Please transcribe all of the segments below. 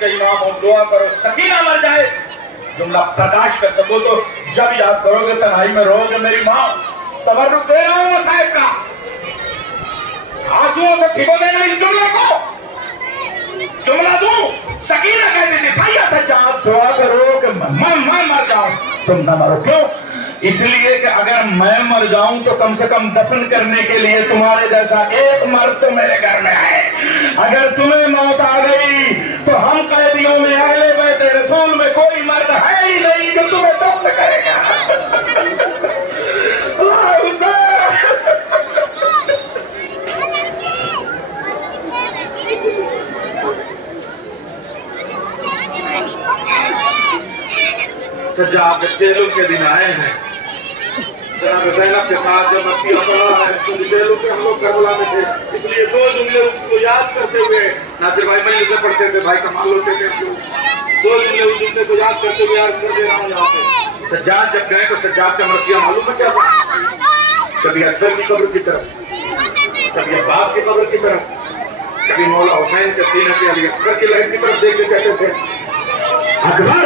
के इमाम हो, दुआ करो सकीना मर जाए। जुमला बर्दाश्त कर सको तो जब याद करोगे तन्हाई में रहोगे मेरी माँ। तबर्रुक दे रहा हूँ साहिब का, आंसुओं से भिगो देना इस जुमले को। जुमला दूं, सकीना कहती थी भैया सज्जाद दुआ करो कि मैं मर जाऊं, तुम न मरो। क्यों? इसलिए कि अगर मैं मर जाऊं तो कम से कम दफन करने के लिए तुम्हारे जैसा एक मर्द तो मेरे घर में आए। अगर तुम्हें मौत आ गई तो हम कैदियों में अहले बैत रसूल में कोई मर्द है ही नहीं जो तुम्हें दफन करेगा। सज्जाद जेलों के दिन आए हैं, जनाब ज़ैनब के साथ जब मक्खियाँ पड़ा है तो जेलों के हम लोग करबला में थे, इसलिए दो जुमले उसको याद करते हुए नासिर भाई मैं इसे पढ़ते थे, भाई कमाल होते थे, दो जुमले उस जुमले को याद करते हुए याद कर दे रहा हूँ यहाँ पे। सज्जाद जब गए तो सज्जाद का मरसिया मालूम बचा था, कभी अकबर की कब्र की तरफ, कभी अब्बास की कब्र की तरफ, कभी मौला हुसैन के सीने पे अली असगर की लहर की तरफ देख के कहते थे अकबर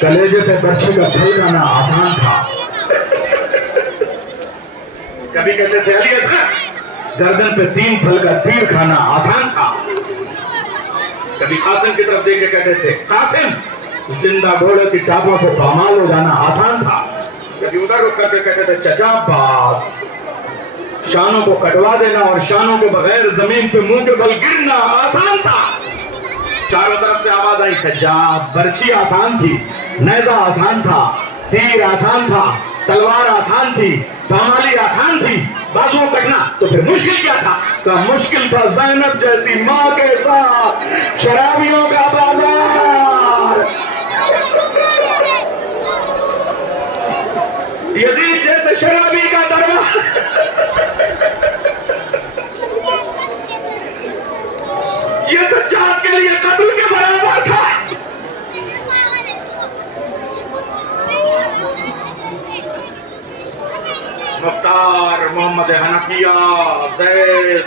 कलेजे पे बर्छी का फल खाना आसान था। कभी कहते थे अली असगर गर्दन पे 3 फल का तीर खाना आसान था। कभी कासिम की तरफ देख के कहते थे कासिम जिंदा घोड़े की टापों से पामाल हो जाना आसान था। कभी उधर रुक करके कहते थे चचा अब्बास शानों को कटवा देना और शानों के बगैर जमीन पे मुंह के बल गिरना आसान था। चारों तरफ से आवाज आई सज्जाद बर्छी आसान थी, नेजा आसान था, तीर आसान था, तलवार आसान थी, पामाली आसान थी, बाजुओं कटना तो फिर मुश्किल क्या था? तो मुश्किल था ज़ैनब जैसी माँ के साथ शराबियों का बाजार, यजीद जैसे शराबी का दरबार। ये सज्जाद के लिए कत्ल के बराबर था। मुख्तार मोहम्मद हनफिया ज़ैद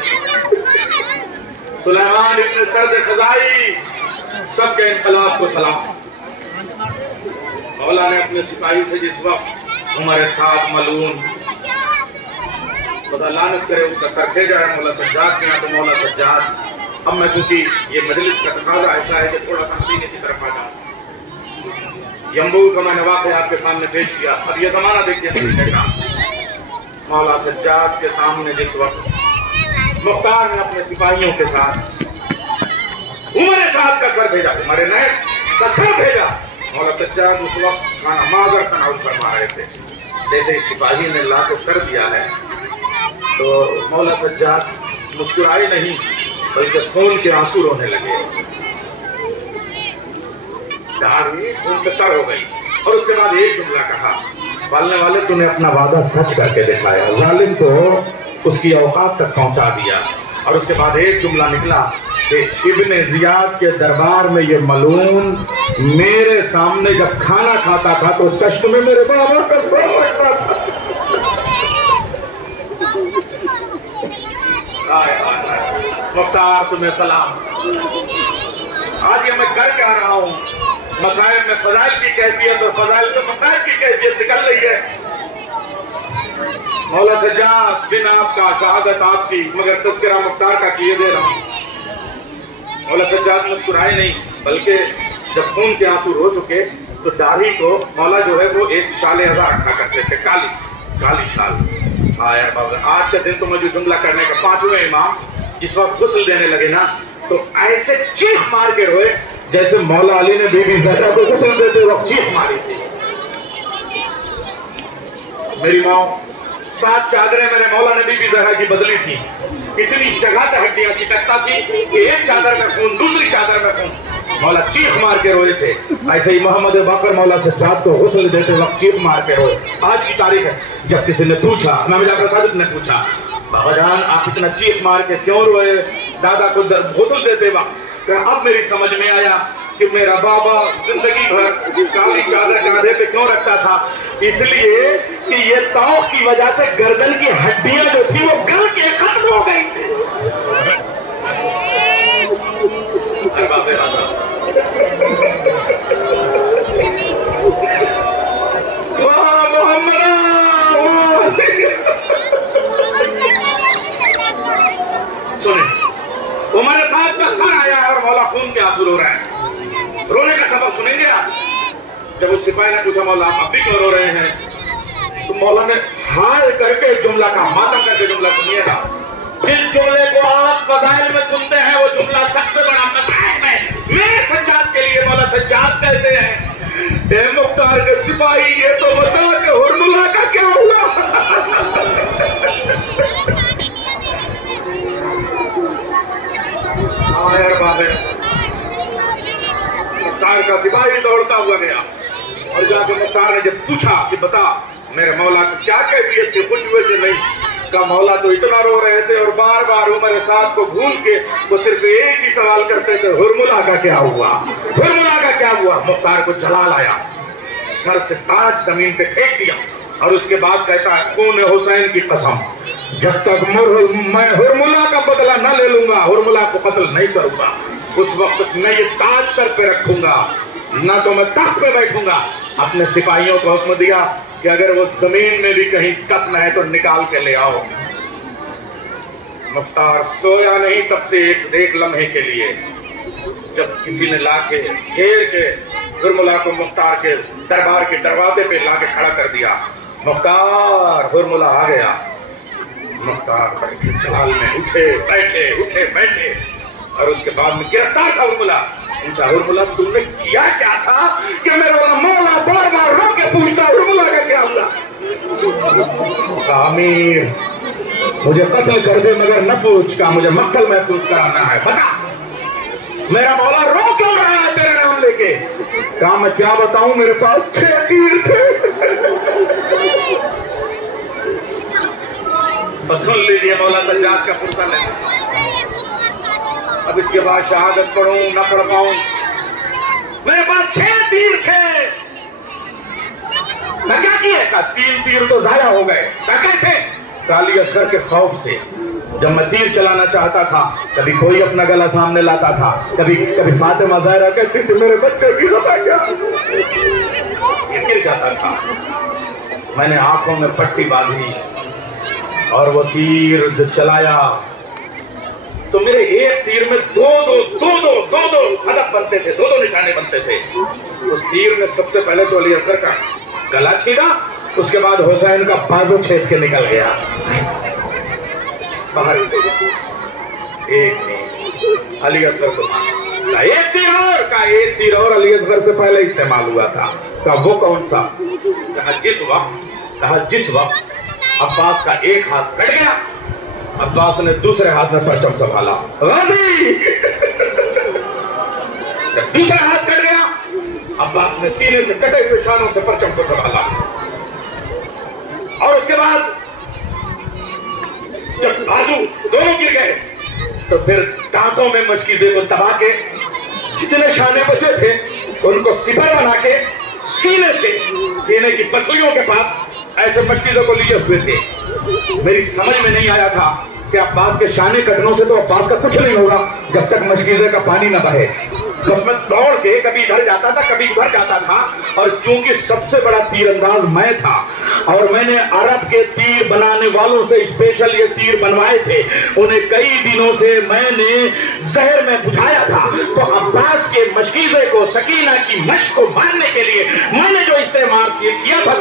सुलेमान इब्न सर्द खज़ाई सबके इनकलाब को सलाम। मौला ने अपने सिपाही से जिस वक्त हमारे साथ मलून खुदा लानत करे उसका सर भेजा है मौला सज्जाद के यहाँ, तो मौला सज्जाद अब मैं चूंकि ये मजलिस का तकाजा ऐसा है कि थोड़ा सा मदीने की तरफ आ जाऊं। यम्बूर का मैंने वाक़या आपके सामने पेश किया। अब ये जमाना देखिए मदीने का। मौला सज्जाद के सामने जिस वक्त मुख्तार ने अपने सिपाहियों के साथ उमर साहब का सर भेजा, उमर ने का सर भेजा, मौला सज्जाद उस वक्त खाना माजर तनाव फरमा रहे थे। जैसे इस सिपाही ने ला को सर दिया है तो मौला सज्जाद मुस्कुराए नहीं बल्कि खून के आंसू रोने लगे, खून से तर हो गई। और उसके बाद एक जुमला कहा पालने वाले तूने अपना वादा सच करके दिखाया, जालिम को उसकी औकात तक पहुंचा दिया। और उसके बाद एक जुमला निकला कि इब्ने जियाद के दरबार में ये मलून मेरे सामने जब खाना खाता था तो कष्ट में मेरे बाबा का सर लगता था। मुख्तार तुम्हें सलाम। आज ये मैं कर क्या रहा हूँ, मसाइल में फजाइल की कैफियत और फजाइल में मसाइल की कैफियत निकल रही है। मौला सज्जाद बिन आपका शहादत आपकी मगर तज़किरा मुख्तार का किए दे रहा हूँ। मौला सज्जाद मुस्कुराए नहीं बल्कि जब खून के आंसू रो चुके तो दाढ़ी को मौला जो है वो एक शाले अज़ा रखा करते थे, काली शाल। हाँ यार बाबा, आज के दिन तो मुझे जुमला करने का 5वें इमाम इस वक्त गुस्ल देने लगे ना तो ऐसे चीख मार के रोए जैसे मौला अली ने बीबी ज़हरा को गुस्ल देते वक्त चीख मारी थी। मेरी माँ 7 चादरें मेरे मौला ने बीबी ज़हरा की बदली थी, इतनी जगह से हड्डियां शिकस्ता थी कि एक चादर में खून दूसरी चादर में खून। मौला चीख मार के रोए थे। ऐसे ही मोहम्मद बाकर मौला सज्जाद को गुस्ल देते वक्त चीख मार के रोए। आज की तारीख है जब किसी ने पूछा, इमाम जाफर सादिक ने पूछा बाबा जान आप इतना चीख मार के क्यों रोए दादा को गुस्ल देते वक्त? तो अब मेरी समझ में आया कि मेरा बाबा जिंदगी भर काली चादर कांधे पे क्यों रखता था, इसलिए कि ये तौक की वजह से गर्दन की हड्डियां जो थी वो गल के खत्म हो गई थी। आंसू रो रहे हैं। रोने का सबब सुनेंगे आप? जब उस सिपाही ने पूछा मौला आप भी क्यों रो रहे हैं, तो मौला ने हाल करके जुमला का मातम करके जुमला सुनिएगा। जिस जुमले को आप फजाइल में सुनते हैं वो जुमला सबसे बड़ा मसाइब है मेरे सज्जाद के लिए। मौला सज्जाद कहते हैं ए मुख्तार के सिपाही ये तो बता कि हुरमुला का क्या हुआ। मुख्तार का सिपाही दौड़ता हुआ गया और जाके मुख्तार ने जब पूछा कि बता मेरे मौला की क्या कैफियत थी, कुछ वजह नहीं का मौला तो इतना रो रहे थे और बार बार उमर साथ को भूल के वो सिर्फ एक ही सवाल करते थे हुरमुला का क्या हुआ, हुरमुला का क्या हुआ। मुख्तार को जलाल आया, सर से ताज जमीन पे फेंक दिया और उसके बाद कहता है खून हुसैन की कसम जब तक मैं हुरमुला का बदला न ले लूंगा हुरमुला को कत्ल नहीं करूंगा, उस वक्त मैं ये ताज सर पे रखूंगा न तो मैं तख्त पे बैठूंगा। अपने सिपाहियों को हुक्म दिया कि अगर वो जमीन में भी कहीं दफन है तो निकाल के ले आओ। मुख्तार सोया नहीं तब से एक लम्हे के लिए, जब किसी ने लाके घेर के हुरमुला को मुख्तार के दरबार के दरवाजे पे लाके खड़ा कर दिया। मुख्तार हुरमुला आ गया। मुख्तार बैठे जलाल में उठे बैठे और उसके बाद में गिरफ्तार था हुरमुला। पूछा हुरमुला तुमने किया क्या था कि मेरा मौला बार बार रो के पूछता हुरमुला का क्या हुआ। आमीर मुझे कत्ल कर दे मगर न पूछ का मुझे मक्तल महफूज कराना है, बता मेरा मौला रो क्यों रहा है तेरे नाम लेके। कहा मैं क्या बताऊं मेरे पास 6 तीर थे। बस सुन लीजिए मौला सज्जाद का पुरसा लेना। अब इसके बाद शहादत पढ़ूं न पढ़ पाऊं, मेरे पास 6 तीर थे। मैं क्या किया? कहा 3 तीर तो जाया हो गए। कहा कैसे? काली असगर के खौफ से जब मैं तीर चलाना चाहता था कभी कोई अपना गला सामने लाता था, कभी फातिमा ज़हरा कहती थी मेरे बच्चे की गया, गिर जाता था। मैंने आंखों में पट्टी बांधी और वो तीर जो चलाया तो मेरे एक तीर में दो हदफ बनते थे, 2 निशाने बनते थे। उस तीर ने सबसे पहले तो अली असगर का गला छीना, उसके बाद हुसैन का बाजू छेद के निकल गया बाहर। एक अली असगर को एक तीर और अली असगर से पहले इस्तेमाल हुआ था। कहा वो कौन सा? कहा जिस वक्त अब्बास का एक हाथ कट गया, अब्बास ने दूसरे हाथ में परचम संभाला। गाजी दूसरा हाथ कट गया, अब्बास ने सीने से कटे हुए शानों से परचम को संभाला। और उसके बाद जब बाजू दोनों गिर गए तो फिर दांतों में मशकीजे को दबा के जितने शाने बचे थे उनको सिपर बना के सीने की पसलियों के पास ऐसे मशकीजों को लिए हुए थे। मेरी समझ में नहीं आया था कि अब्बास के शाने कटनों से तो अब्बास का कुछ नहीं होगा जब तक मशकीजे का पानी न बहे। तो मैं दौड़ के कभी इधर जाता था कभी उधर जाता था और चूंकि सबसे बड़ा तीरंदाज मैं था और मैंने अरब के तीर बनाने वालों से स्पेशल ये तीर बनवाए थे, उन्हें कई दिनों से मैंने जहर में बुझाया था। तो अब्बास के मशकीजे को सकीना की मश्क को मारने के लिए मैंने जो इस्तेमाल किया था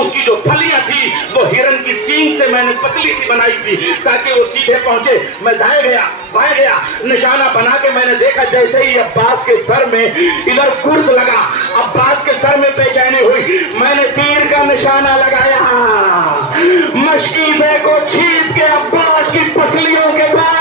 उसकी जो फलियां थी वो हिरन की सींग से मैंने पतली सी बनाई थी ताकि वो सीधे पहुंचे। मैं दाएं गया बाएं गया, निशाना बना के मैंने देखा जैसे ही अब्बास के सर में इधर कुर्स लगा, अब्बास के सर में बेचैनी हुई, मैंने तीर का निशाना लगाया, मशकीजे को छीप के अब्बास की पसलियों के बाद